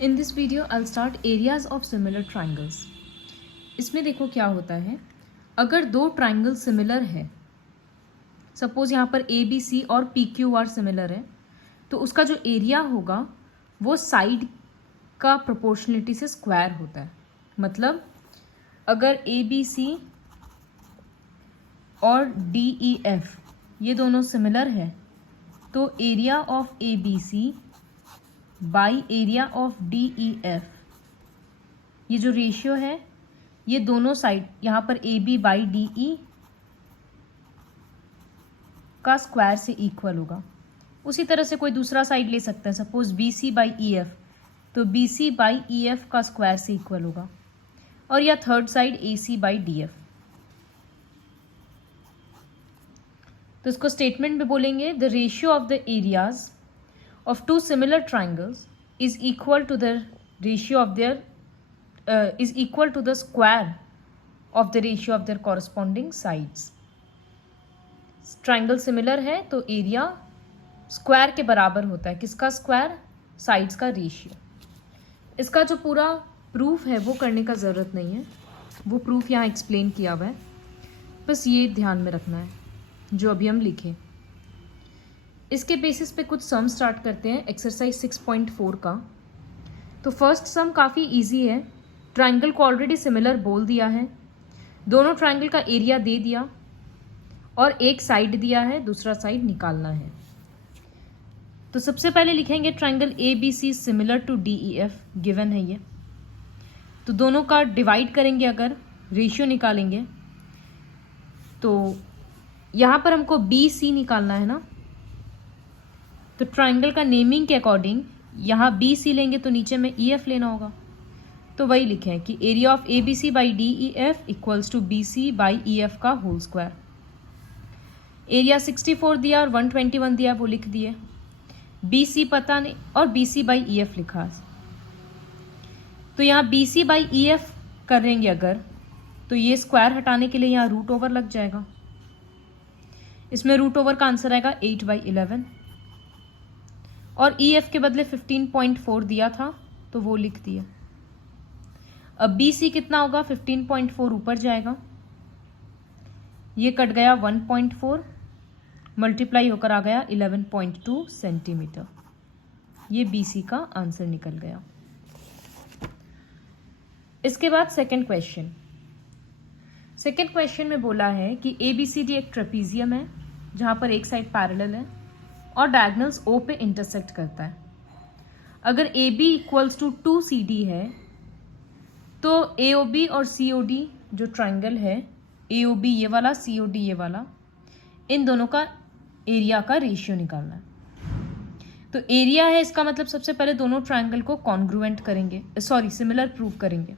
In this video, I'll start areas of similar triangles. इसमें देखो क्या होता है, अगर दो ट्राइंगल सिमिलर है, सपोज यहाँ पर ए बी सी और पी क्यू आर सिमिलर है, तो उसका जो एरिया होगा वो साइड का प्रोपोर्शनलिटी से स्क्वायर होता है. मतलब अगर ए बी सी और डी ई एफ ये दोनों सिमिलर है तो area of A B C by area of D E F, ये जो रेशियो है ये दोनों साइड यहाँ पर A B by D E का स्क्वायर से इक्वल होगा. उसी तरह से कोई दूसरा साइड ले सकता है, suppose B C by E F, तो B C by E F का स्क्वायर से इक्वल होगा. और या third side A C by D F. तो इसको स्टेटमेंट में बोलेंगे the ratio of the areas of two similar triangles is equal to the ratio of their is equal to the square of the ratio of their corresponding sides. Triangle similar है तो area square के बराबर होता है. किसका square? Sides का ratio. इसका जो पूरा प्रूफ है वो करने का ज़रूरत नहीं है, वो प्रूफ यहाँ एक्सप्लेन किया हुआ है. बस ये ध्यान में रखना है जो अभी हम लिखें. इसके बेसिस पे कुछ सम स्टार्ट करते हैं एक्सरसाइज 6.4 का. तो फर्स्ट सम काफ़ी इजी है. ट्राइंगल को ऑलरेडी सिमिलर बोल दिया है, दोनों ट्राइंगल का एरिया दे दिया और एक साइड दिया है, दूसरा साइड निकालना है. तो सबसे पहले लिखेंगे triangle A B C similar to D E F, given है ये. तो दोनों का डिवाइड करेंगे, अगर रेशियो निकालेंगे तो यहाँ पर हमको बी सी निकालना है ना. तो ट्राइंगल का नेमिंग के अकॉर्डिंग यहाँ बी सी लेंगे तो नीचे में ई एफ लेना होगा. तो वही लिखे हैं कि area of A B C by D E F equals to B C by E F का होल स्क्वायर. एरिया 64 दिया और 121 दिया, वो लिख दिए. बी सी पता नहीं और B C by E F लिखा. तो यहाँ B C by E F करेंगे अगर, तो ये स्क्वायर हटाने के लिए यहाँ रूट ओवर लग जाएगा. इसमें रूट ओवर का आंसर आएगा 8/11 और ई एफ के बदले 15.4 दिया था तो वो लिख दिया. अब बी सी कितना होगा? 15.4 ऊपर जाएगा, ये कट गया 1.4, मल्टीप्लाई होकर आ गया 11.2 सेंटीमीटर. ये बी सी का आंसर निकल गया. इसके बाद सेकंड क्वेश्चन. सेकंड क्वेश्चन में बोला है कि ए बी सी डी एक ट्रेपीजियम है जहाँ पर एक साइड पैरेलल है और डायगोनल्स ओ पे इंटरसेक्ट करता है. अगर ए बी इक्वल्स टू 2CD है तो ए ओ बी और सी ओ डी जो ट्राइंगल है, ए ओ बी ये वाला, सी ओ डी ये वाला, इन दोनों का एरिया का रेशियो निकालना है. तो एरिया है, इसका मतलब सबसे पहले दोनों ट्राइंगल को कॉन्ग्रुएंट करेंगे, सॉरी सिमिलर प्रूव करेंगे.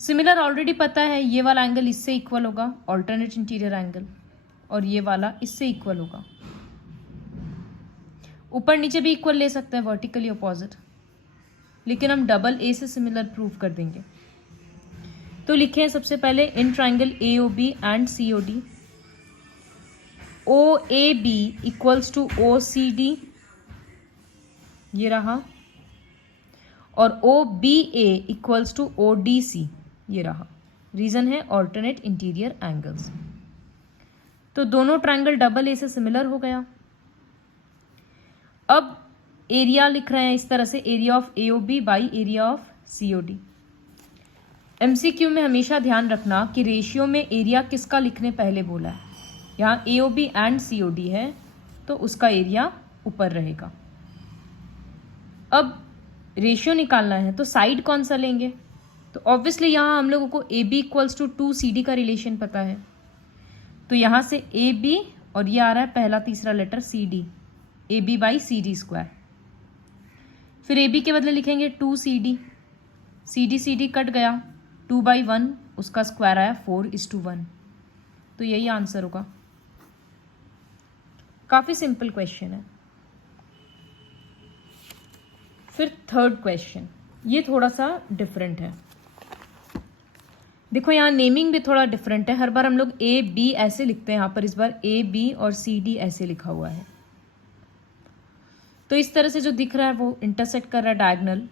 सिमिलर ऑलरेडी पता है, ये वाला एंगल इससे इक्वल होगा, ऑल्टरनेट इंटीरियर एंगल, और ये वाला इससे इक्वल होगा. ऊपर नीचे भी इक्वल ले सकते हैं, वर्टिकली अपोजिट, लेकिन हम डबल ए से सिमिलर प्रूव कर देंगे. तो लिखें सबसे पहले in triangle A O B and C O D, O A B equals to O C D, ये रहा, और O B A equals to O D C, ये रहा. रीजन है ऑल्टरनेट इंटीरियर एंगल्स. तो दोनों ट्राइंगल डबल ए से similar हो गया. अब एरिया लिख रहे हैं इस तरह से, area of A O B by area of C O D. MCQ में हमेशा ध्यान रखना कि रेशियो में एरिया किसका लिखने पहले बोला है. यहाँ A O B and C O D है तो उसका एरिया ऊपर रहेगा. अब रेशियो निकालना है तो साइड कौन सा लेंगे. तो ऑब्वियसली यहाँ हम लोगों को ए बी इक्वल्स टू 2CD का रिलेशन पता है. तो यहाँ से ए बी और ये आ रहा है पहला तीसरा letter C D, A B by C D square. फिर ए बी के बदले लिखेंगे 2CD, सी डी कट गया, 2/1 उसका स्क्वायर आया 4:1. तो यही आंसर होगा. काफ़ी सिंपल क्वेश्चन है. फिर थर्ड क्वेश्चन, ये थोड़ा सा डिफरेंट है. देखो यहाँ नेमिंग भी थोड़ा डिफरेंट है. हर बार हम लोग ए बी ऐसे लिखते हैं, यहाँ पर इस बार ए बी और सी डी ऐसे लिखा हुआ है. तो इस तरह से जो दिख रहा है वो इंटरसेक्ट कर रहा है डायगोनल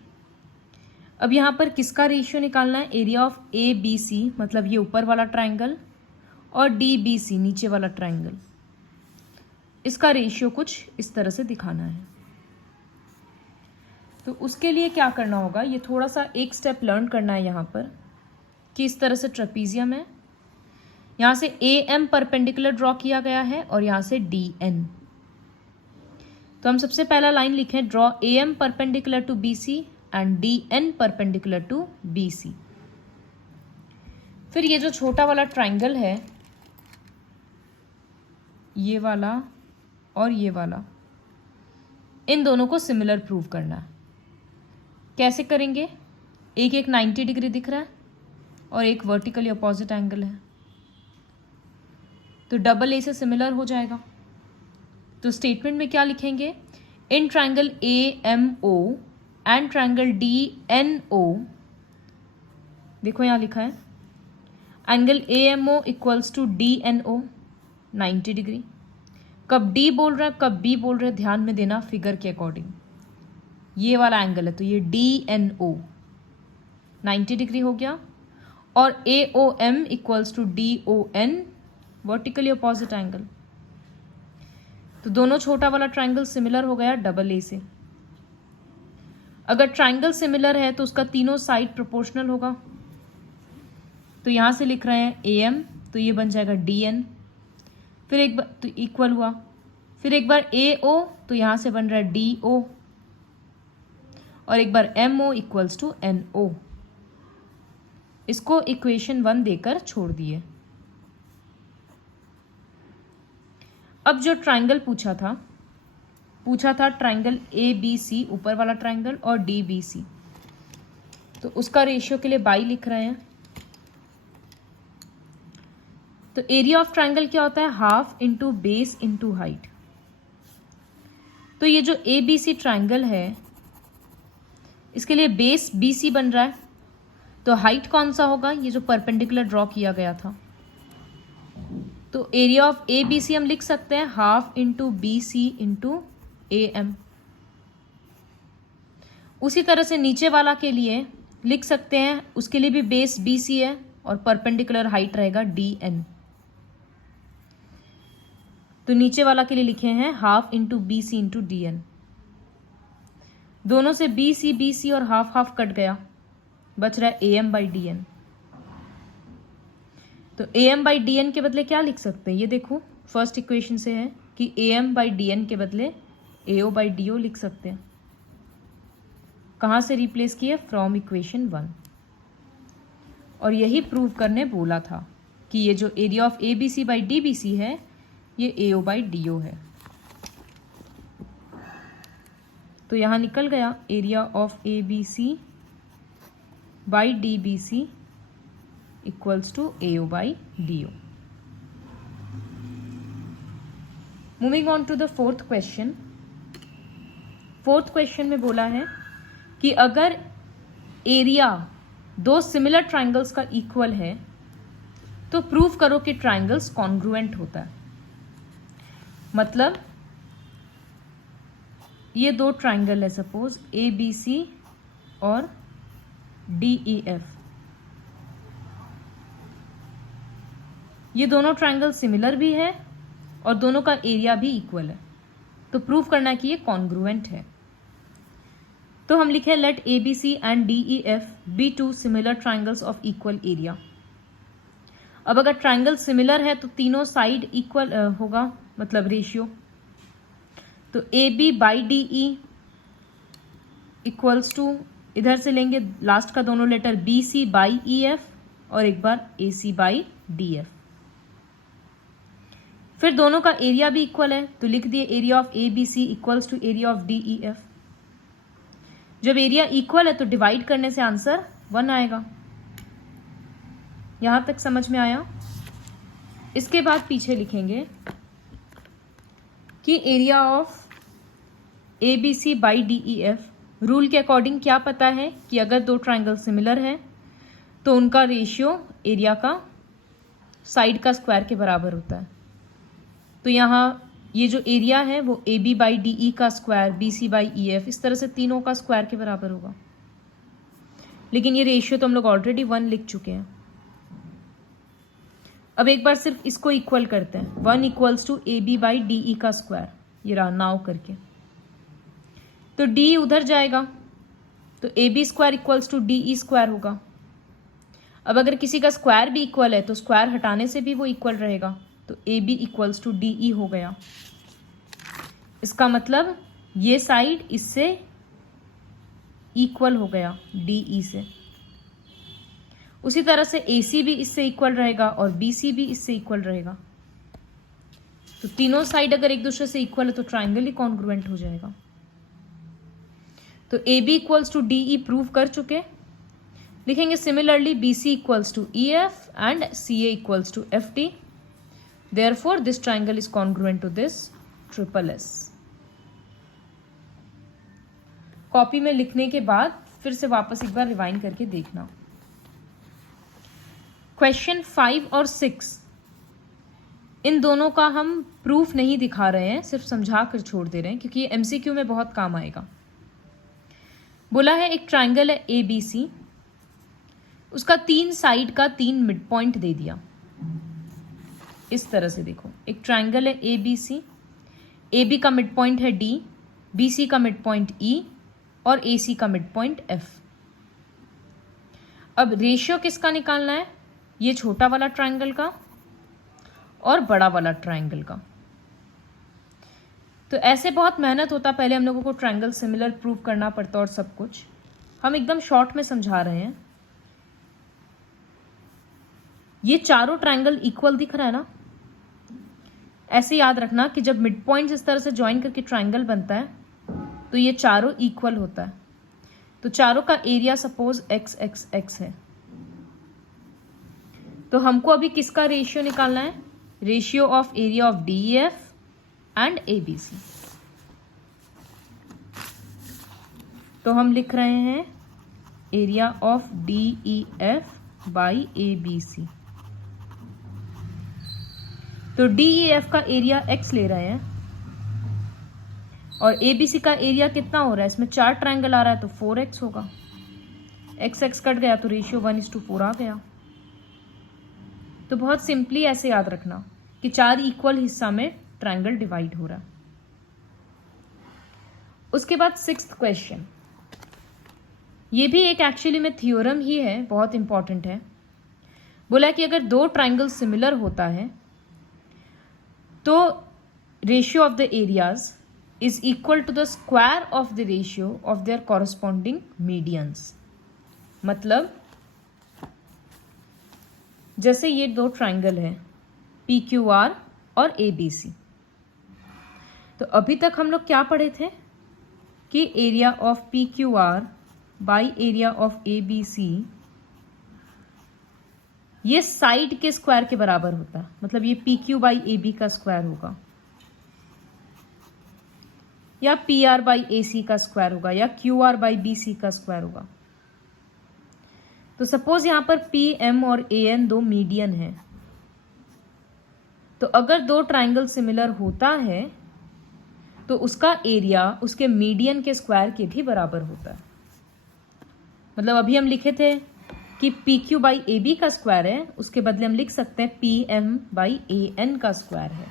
अब यहाँ पर किसका रेशियो निकालना है? Area of A B C, मतलब ये ऊपर वाला ट्राइंगल, और डी बी सी नीचे वाला ट्राइंगल, इसका रेशियो कुछ इस तरह से दिखाना है। तो उसके लिए क्या करना होगा, ये थोड़ा सा एक स्टेप लर्न करना है यहाँ पर कि इस तरह से ट्रेपीजियम है, यहाँ से ए एम परपेंडिकुलर ड्रॉ किया गया है और यहाँ से डी एन। तो हम सबसे पहला लाइन लिखें, draw A M perpendicular to B C and D N perpendicular to B C. फिर ये जो छोटा वाला ट्राइंगल है, ये वाला और ये वाला, इन दोनों को सिमिलर प्रूव करना है। कैसे करेंगे? एक 90 डिग्री दिख रहा है और एक वर्टिकली अपोजिट एंगल है, तो डबल ए से सिमिलर हो जाएगा। तो स्टेटमेंट में क्या लिखेंगे? In triangle A M O and triangle D N O, देखो यहाँ लिखा है angle A M O equals to D N O 90 degree. कब डी बोल रहा है कब बी बोल रहा है ध्यान में देना फिगर के अकॉर्डिंग। ये वाला एंगल है तो ये डी एन ओ 90 डिग्री हो गया, और A O M equals to D O N vertically opposite angle. तो दोनों छोटा वाला ट्राइंगल सिमिलर हो गया डबल ए से। अगर ट्राइंगल सिमिलर है तो उसका तीनों साइड प्रोपोर्शनल होगा। तो यहां से लिख रहे हैं ए एम, तो ये बन जाएगा डी एन, फिर एक बार तो इक्वल हुआ, फिर एक बार ए ओ तो यहां से बन रहा है डी ओ, और एक बार M O equals to N O. इसको इक्वेशन 1 देकर छोड़ दिए। अब जो ट्राइंगल पूछा था ट्राइंगल ए बी सी, ऊपर वाला ट्राइंगल, और डी बी सी, तो उसका रेशियो के लिए बाई लिख रहे हैं। तो एरिया ऑफ ट्राइंगल क्या होता है? Half into base into height. तो ये जो ए बी सी ट्राइंगल है, इसके लिए बेस बी सी बन रहा है, तो हाइट कौन सा होगा? ये जो परपेंडिकुलर ड्रॉ किया गया था। तो area of A B C हम लिख सकते हैं half into B C into A M. उसी तरह से नीचे वाला के लिए लिख सकते हैं, उसके लिए भी बेस बी सी है और परपेंडिकुलर हाइट रहेगा डी एन। तो नीचे वाला के लिए लिखे हैं half into B C into D N. दोनों से बी सी और हाफ हाफ कट गया, बच रहा है A M by D N. तो A M by D N के बदले क्या लिख सकते हैं? ये देखो फर्स्ट इक्वेशन से है कि A M by D N के बदले ए ओ बाई डी ओ लिख सकते हैं। कहाँ से रिप्लेस किए? From equation 1। और यही प्रूव करने बोला था कि ये जो area of A B C by D B C है, ये ए ओ बाई डी ओ है। तो यहाँ निकल गया area of A B C by D B C equals to A O by D O. Moving on to the fourth question. Fourth question में बोला है कि अगर एरिया दो सिमिलर ट्राइंगल्स का इक्वल है तो प्रूव करो कि ट्राइंगल्स कॉन्ग्रुएंट होता है। मतलब ये दो ट्राइंगल है, सपोज ए बी सी और डी ई एफ, ये दोनों ट्राइंगल सिमिलर भी है और दोनों का एरिया भी इक्वल है, तो प्रूव करना है कि ये कॉन्ग्रुएंट है। तो हम लिखें let A B C and D E F be two similar triangles of equal area. अब अगर ट्राइंगल सिमिलर है तो तीनों साइड इक्वल होगा, मतलब रेशियो। तो A B by D E equals to, इधर से लेंगे लास्ट का दोनों letter B C by E F और एक बार A C by D F. फिर दोनों का एरिया भी इक्वल है तो लिख दिए area of A B C equals to area of D E F. जब एरिया इक्वल है तो डिवाइड करने से आंसर 1 आएगा। यहां तक समझ में आया? इसके बाद पीछे लिखेंगे कि area of A B C by D E F, rule के अकॉर्डिंग क्या पता है कि अगर दो ट्राइंगल सिमिलर है तो उनका रेशियो एरिया का साइड का स्क्वायर के बराबर होता है। तो यहाँ ये जो एरिया है वो A B by D E का square, B C by E F, इस तरह से तीनों का स्क्वायर के बराबर होगा। लेकिन ये रेशियो तो हम लोग ऑलरेडी 1 लिख चुके हैं। अब एक बार सिर्फ इसको इक्वल करते हैं, 1 equals to A B by D E का स्क्वायर, ये रहा नाव करके, तो डी उधर जाएगा तो A B square equals to D E square होगा। अब अगर किसी का स्क्वायर भी इक्वल है तो स्क्वायर हटाने से भी वो इक्वल रहेगा, तो A B equals to D E हो गया। इसका मतलब ये साइड इससे इक्वल हो गया डी ई से। उसी तरह से ए सी भी इससे इक्वल रहेगा और बी सी भी इससे इक्वल रहेगा। तो तीनों साइड अगर एक दूसरे से इक्वल है तो ट्राइंगल ही कॉन्ग्रुएंट हो जाएगा। तो A B equals to D E prove कर चुके। लिखेंगे similarly B C equals to E F and C A equals to F T. Therefore this triangle is congruent to this triple S. Copy में लिखने के बाद फिर से वापस एक बार रिवाइंड करके देखना। क्वेश्चन 5 और 6 इन दोनों का हम प्रूफ नहीं दिखा रहे हैं, सिर्फ समझा कर छोड़ दे रहे हैं क्योंकि ये एमसीक्यू में बहुत काम आएगा। बोला है एक ट्राइंगल है ए बी सी, उसका 3 साइड का 3 मिड पॉइंट दे दिया। इस तरह से देखो, एक ट्राइंगल है A B C, A B का मिड पॉइंट है डी, बी सी का मिड पॉइंट ई और ए सी का मिड पॉइंट एफ। अब रेशियो किसका निकालना है? ये छोटा वाला ट्राइंगल का और बड़ा वाला ट्राइंगल का। तो ऐसे बहुत मेहनत होता, पहले हम लोगों को ट्राइंगल सिमिलर प्रूव करना पड़ता और सब कुछ। हम एकदम शॉर्ट में समझा रहे हैं। ये चारों ट्राइंगल इक्वल दिख रहा है ना? ऐसे याद रखना कि जब मिड पॉइंट्स इस तरह से ज्वाइन करके ट्राइंगल बनता है तो ये चारों इक्वल होता है। तो चारों का area suppose x x x है, तो हमको अभी किसका रेशियो निकालना है? Ratio of area of D E F and A B C. तो हम लिख रहे हैं area of D E F by A B C. तो डी ई एफ का एरिया x ले रहे हैं और ए बी सी का एरिया कितना हो रहा है? इसमें 4 ट्राइंगल आ रहा है तो 4x होगा। x x कट गया तो रेशियो 1:4 आ गया। तो बहुत सिंपली ऐसे याद रखना कि 4 इक्वल हिस्सा में ट्राइंगल डिवाइड हो रहा है। उसके बाद 6th क्वेश्चन, ये भी एक एक्चुअली में थ्योरम ही है, बहुत इंपॉर्टेंट है। बोला कि अगर 2 ट्राइंगल सिमिलर होता है तो ratio of the areas is equal to the square of the ratio of their corresponding medians. मतलब जैसे ये 2 ट्राइंगल है पी क्यू आर और ए बी सी, तो अभी तक हम लोग क्या पढ़े थे कि area of P Q R by area of A B C ये साइड के स्क्वायर के बराबर होता है। मतलब ये P Q by A B का स्क्वायर होगा या P R by A C का स्क्वायर होगा या Q R by B C का स्क्वायर होगा। तो सपोज यहां पर पी एम और ए एन 2 मीडियन है, तो अगर 2 ट्राइंगल सिमिलर होता है तो उसका एरिया उसके मीडियन के स्क्वायर के भी बराबर होता है। मतलब अभी हम लिखे थे कि P Q by A B का स्क्वायर है, उसके बदले हम लिख सकते हैं P M by A N का स्क्वायर है।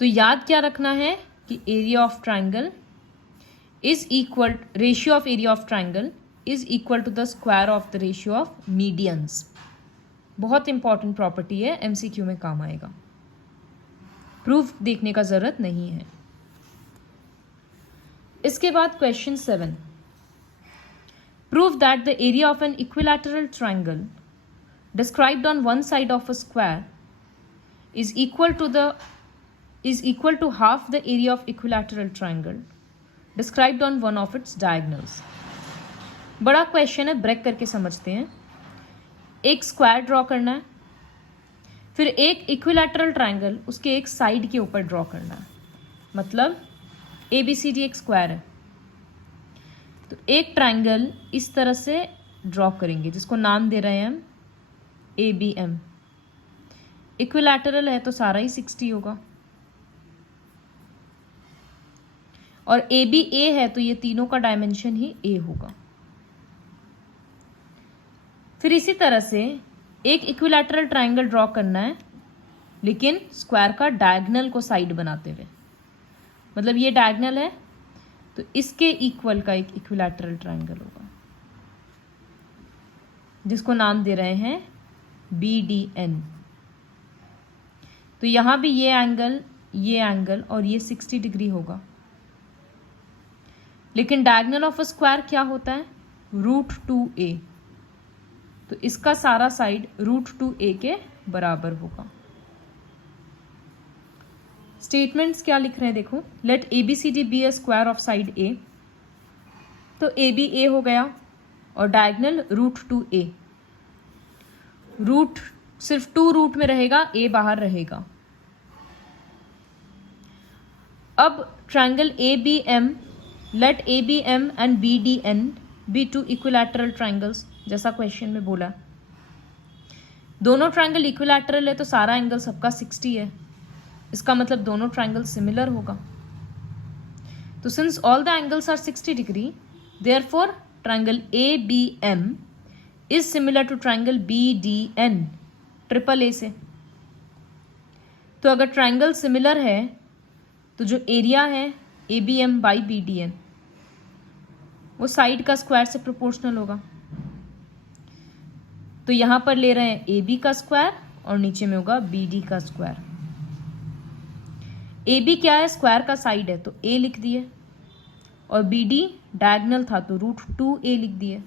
तो याद क्या रखना है कि area of triangle is equal, ratio of area of triangle is equal to the square of the ratio of medians. बहुत इंपॉर्टेंट प्रॉपर्टी है, एमसीक्यू में काम आएगा, प्रूफ देखने का जरूरत नहीं है। इसके बाद question 7, prove that the area of an equilateral triangle described on one side of a square is equal to half the area of equilateral triangle described on one of its diagonals। बड़ा question है, break करके समझते हैं। एक square draw करना है, फिर एक इक्विलैटरल ट्राइंगल उसके एक साइड के ऊपर ड्रॉ करना है। मतलब ए बी सी डी एक स्क्वायर है, तो एक ट्राइंगल इस तरह से ड्रॉ करेंगे जिसको नाम दे रहे हैं हम ए बी एम। इक्विलैटरल है तो सारा ही 60 होगा और ए बी ए है तो ये तीनों का डायमेंशन ही ए होगा। फिर इसी तरह से एक इक्विलैटरल ट्राइंगल ड्रॉ करना है, लेकिन स्क्वायर का डायगोनल को साइड बनाते हुए। मतलब ये डायगोनल है तो इसके इक्वल का एक इक्विलैटरल ट्राइंगल होगा, जिसको नाम दे रहे हैं BDN। तो यहां भी ये एंगल और ये 60 डिग्री होगा। लेकिन डायगोनल ऑफ अ स्क्वायर क्या होता है? √2a। तो इसका सारा साइड √2a के बराबर होगा। स्टेटमेंट्स क्या लिख रहे हैं देखो। Let ABCD be a square of side A। तो AB A हो गया और डायगोनल √2a। रूट सिर्फ 2 रूट में रहेगा, A बाहर रहेगा। अब triangle ABM, let ABM and BDN be two equilateral triangles, जैसा क्वेश्चन में बोला। दोनों ट्राइंगल इक्विलैटरल है तो सारा एंगल सबका 60 है। इसका मतलब दोनों ट्राइंगल सिमिलर होगा। तो since all the angles are 60 degree, therefore triangle ABM is similar to triangle BDN, AAA से। तो अगर ट्राइंगल सिमिलर है तो जो एरिया है ABM बाई BDN वो साइड का स्क्वायर से प्रोपोर्शनल होगा। तो यहां पर ले रहे हैं AB का स्क्वायर और नीचे में होगा BD का स्क्वायर। AB क्या है? स्क्वायर का साइड है तो A लिख दिए, और BD डायगोनल था तो √2a लिख दिए।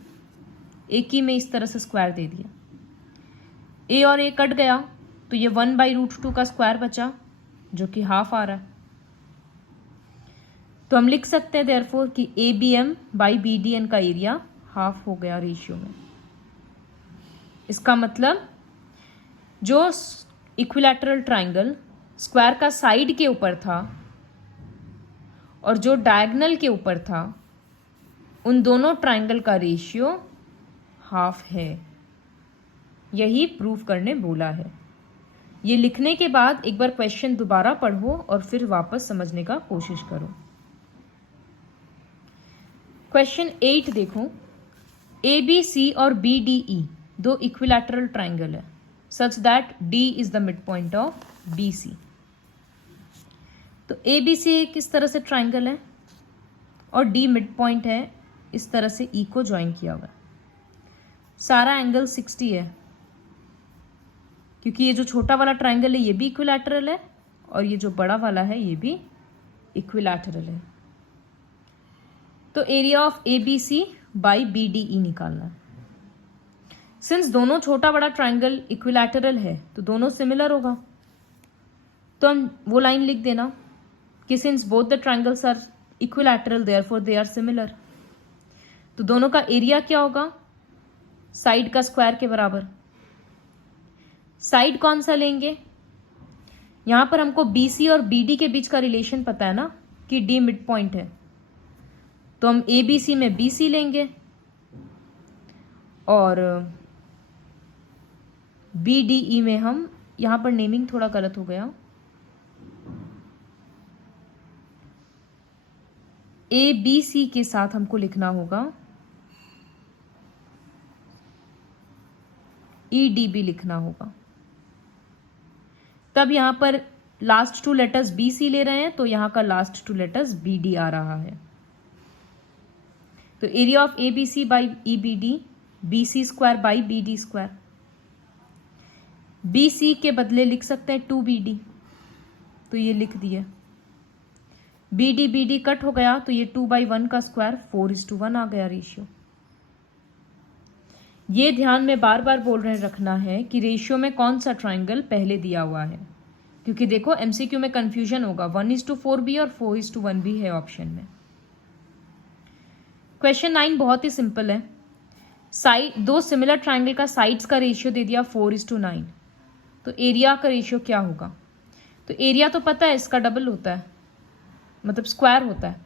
एक ही में इस तरह से स्क्वायर दे दिया। A और A कट गया तो ये 1/√2 का स्क्वायर बचा, जो कि हाफ आ रहा है। तो हम लिख सकते हैं देयरफॉर कि ABM बाई BDN का एरिया हाफ हो गया रेशियो में। इसका मतलब जो इक्विलैटरल ट्राइंगल स्क्वायर का साइड के ऊपर था और जो डायगोनल के ऊपर था, उन दोनों ट्राइंगल का रेशियो हाफ है। यही प्रूफ करने बोला है। ये लिखने के बाद एक बार क्वेश्चन दोबारा पढ़ो और फिर वापस समझने का कोशिश करो। क्वेश्चन 8 देखो। ABC और BDE दो इक्विलैटरल ट्राइंगल है such that D is the mid point of BC। तो ABC किस तरह से ट्राइंगल है और D मिड पॉइंट है, इस तरह से E को ज्वाइन किया हुआ है। सारा एंगल 60 है, क्योंकि ये जो छोटा वाला ट्राइंगल है ये भी इक्विलैटरल है और ये जो बड़ा वाला है ये भी इक्विलैटरल है। तो area of ABC by BDE निकालना है। सिंस दोनों छोटा बड़ा ट्राइंगल इक्विलैटरल है तो दोनों सिमिलर होगा। तो हम वो लाइन लिख देना कि since both the triangles are equilateral therefore they are similar. तो दोनों का एरिया क्या होगा? साइड का स्क्वायर के बराबर। साइड कौन सा लेंगे? यहां पर हमको BC और BD के बीच का रिलेशन पता है ना कि D मिड पॉइंट है, तो हम ABC में BC लेंगे और BDE में हम, यहां पर नेमिंग थोड़ा गलत हो गया, ABC के साथ हमको लिखना होगा EDB लिखना होगा। तब यहां पर लास्ट 2 लेटर्स BC ले रहे हैं तो यहां का लास्ट 2 लेटर्स BD आ रहा है। तो area of ABC by EBD BC square by BD square. BC के बदले लिख सकते हैं 2BD, तो ये लिख दिया। BD कट हो गया तो ये 2/1 का स्क्वायर 4:1 आ गया रेशियो। ये ध्यान में बार बार बोल रहे रखना है कि रेशियो में कौन सा ट्राइंगल पहले दिया हुआ है, क्योंकि देखो MCQ में कंफ्यूजन होगा। 1:4 और 4:1 भी है ऑप्शन में। क्वेश्चन 9 बहुत ही सिंपल है। साइड दो सिमिलर ट्राइंगल का साइड्स का रेशियो दे दिया 4:9, तो एरिया का रेशियो क्या होगा? तो एरिया तो पता है इसका डबल होता है, मतलब स्क्वायर होता है।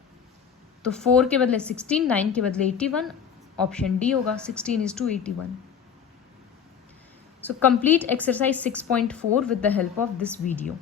तो 4 के बदले 16, 9 के बदले 81, ऑप्शन डी होगा 16:81। So complete exercise 6.4 with the help of this video.